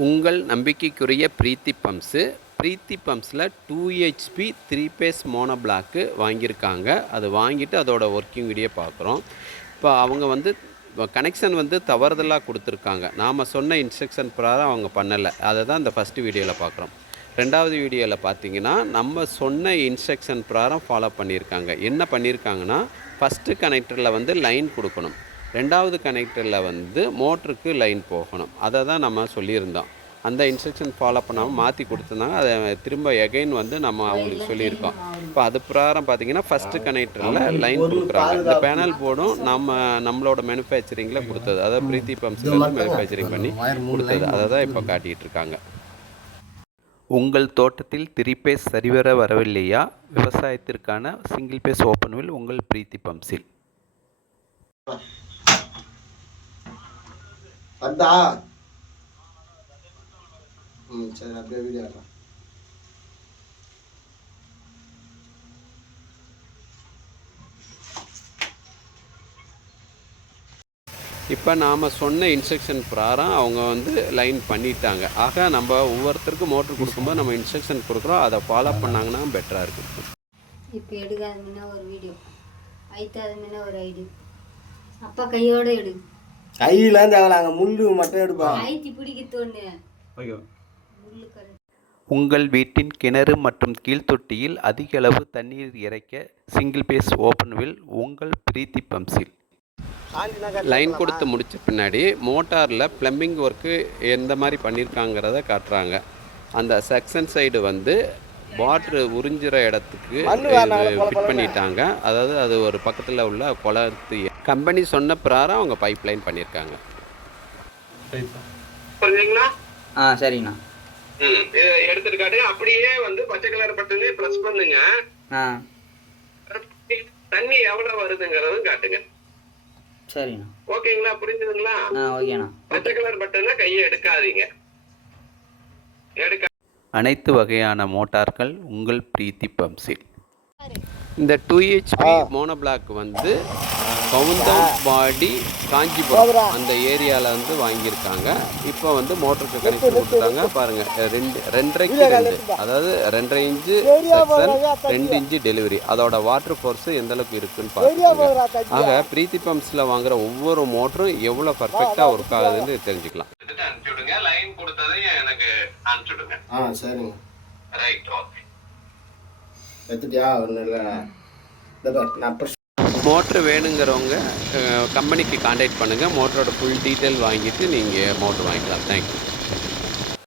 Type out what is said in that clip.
உங்கள் நம்பிக்கைக்குரிய பிரீத்தி பம்ப்ஸு. பிரீத்தி பம்ப்ஸில் 2 HP 3 base mono block வாங்கியிருக்காங்க. அது வாங்கிட்டு அதோட ஒர்க்கிங் வீடியோ பார்க்குறோம். இப்போ அவங்க வந்து கனெக்ஷன் வந்து தவறுதலாக கொடுத்துருக்காங்க. நாம் சொன்ன இன்ஸ்ட்ரக்ஷன் பிரகாரம் அவங்க பண்ணலை. அதை தான் இந்த ஃபஸ்ட்டு வீடியோவில் பார்க்குறோம். ரெண்டாவது வீடியோவில் பார்த்தீங்கன்னா நம்ம சொன்ன இன்ஸ்ட்ரக்ஷன் பிரகாரம் ஃபாலோ பண்ணியிருக்காங்க. என்ன பண்ணியிருக்காங்கன்னா, ஃபஸ்ட்டு கனெக்டரில் வந்து லைன் கொடுக்கணும், ரெண்டாவது கனெக்டரில் வந்து மோட்டருக்கு லைன் போகணும். அதை தான் நம்ம சொல்லியிருந்தோம். அந்த இன்ஸ்ட்ரக்ஷன் ஃபாலோ பண்ணாமல் மாற்றி கொடுத்துருந்தாங்க. அதை திரும்ப எகைன் வந்து நம்ம அவங்களுக்கு சொல்லியிருக்கோம். இப்போ அது பிரகாரம் பார்த்திங்கன்னா ஃபஸ்ட்டு கனெக்டரில் லைன் கொடுக்குறாங்க. இந்த பேனல் போர்டும் நம்மளோட மேனுஃபேக்சரிங்கில் கொடுத்தது, அதாவது பிரீத்தி பம்ப்ஸ்லேருந்து மேனுஃபேக்சரிங் பண்ணி கொடுத்தது. அதை தான் இப்போ காட்டிகிட்டு இருக்காங்க. உங்கள் தோட்டத்தில் 3 பேஸ் சரிவர வரவில்லையா? விவசாயத்திற்கான சிங்கிள் பேஸ் ஓப்பன் வில் உங்கள் பிரீத்தி பம்ப்ஸில். சரி, அப்படியே வீடியோ ஆடலாம். இப்போ நாம் சொன்ன இன்ஸ்ட்ரக்ஷன் பிரகாரம் அவங்க வந்து லைன் பண்ணிட்டாங்க. ஆக நம்ம ஒவ்வொருத்தருக்கும் மோட்ரு கொடுக்கும்போது நம்ம இன்ஸ்ட்ரக்ஷன் கொடுக்குறோம், அதை ஃபாலோ பண்ணாங்கன்னா பெட்டராக இருக்கும். இப்போ எடுக்காதுன்னா ஒரு வீடியோ, ஐத்தாதுன்னா ஒரு ஐடி, அப்பா கையோடு எடு. கையிலாம் தேவலாங்க, முள்ளு மட்டும் எடுப்பாங்க. ஐத்தி பிடிக்க தோணு. உங்கள் வீட்டின் கிணறு மற்றும் கீழ்த்தொட்டியில் அதிக அளவு தண்ணீர் இறைக்க சிங்கிள் பேஸ் ஓப்பன் வில் உங்கள் பிரீத்தி பம்ப்ஸில். லைன் கொடுத்து முடித்த பின்னாடி மோட்டாரில் ப்ளம்பிங் ஒர்க்கு எந்த மாதிரி பண்ணியிருக்காங்கிறத காட்டுறாங்க. அந்த செக்ஷன் சைடு வந்து வாட்ரு உறிஞ்சிற இடத்துக்கு ஃபிட் பண்ணிட்டாங்க. அதாவது அது ஒரு பக்கத்தில் உள்ள குளத்து கம்பெனி சொன்ன பிரகாரம் அவங்க பைப் லைன் பண்ணியிருக்காங்க. சரிங்கண்ணா. எடுத்துட்டு காட்டுங்க. அப்படியே வந்து பச்சை கலர் பட்டனே பிரஸ் பண்ணுங்க. தண்ணி எவ்வளவு வருதுங்கிறது காட்டுங்க. சரிண்ணா. ஓகேங்களா? புரிஞ்சுதுங்களா? ஓகேண்ணா. பச்சை கலர் பட்டனை கையை எடுக்காதீங்க. அனைத்து வகையான மோட்டார்கள் உங்கள் பிரீத்தி பம்ப்ஸில். இந்த 2 HP மோனோ பிளாக் வந்து கவுந்தம்பாடி காஞ்சிபுரம் அந்த ஏரியாவில் வந்து வாங்கியிருக்காங்க. இப்போ வந்து மோட்டருக்கு கனெக்ஷன் கொடுத்துட்டாங்க. பாருங்கள், 2.5க்கு 2, அதாவது 2.5 இன்ச்சு செக்ஷன், 2 இன்ச்சு டெலிவரி. அதோட வாட்டர் ஃபோர்ஸு எந்தளவுக்கு இருக்குதுன்னு பார்த்துக்கோங்க. ஆக பிரீத்தி பம்ப்ஸில் வாங்குகிற ஒவ்வொரு மோட்டரும் எவ்வளோ பர்ஃபெக்டாக ஒர்க் ஆகுதுன்னு தெரிஞ்சுக்கலாம். அனுப்பிச்சுடுங்க, லைன் கொடுத்ததையும் எனக்கு அனுப்பிச்சுடுங்க. சரிங்க. Right, okay. எடுத்துட்டியா? ஒன்றும் இல்லை, மோட்ரு வேணுங்கிறவங்க கம்பெனிக்கு கான்டாக்ட் பண்ணுங்கள். மோட்டரோட ஃபுல் டீட்டெயில் வாங்கிட்டு நீங்கள் மோட்ரு வாங்கிக்கலாம். தேங்க்யூ.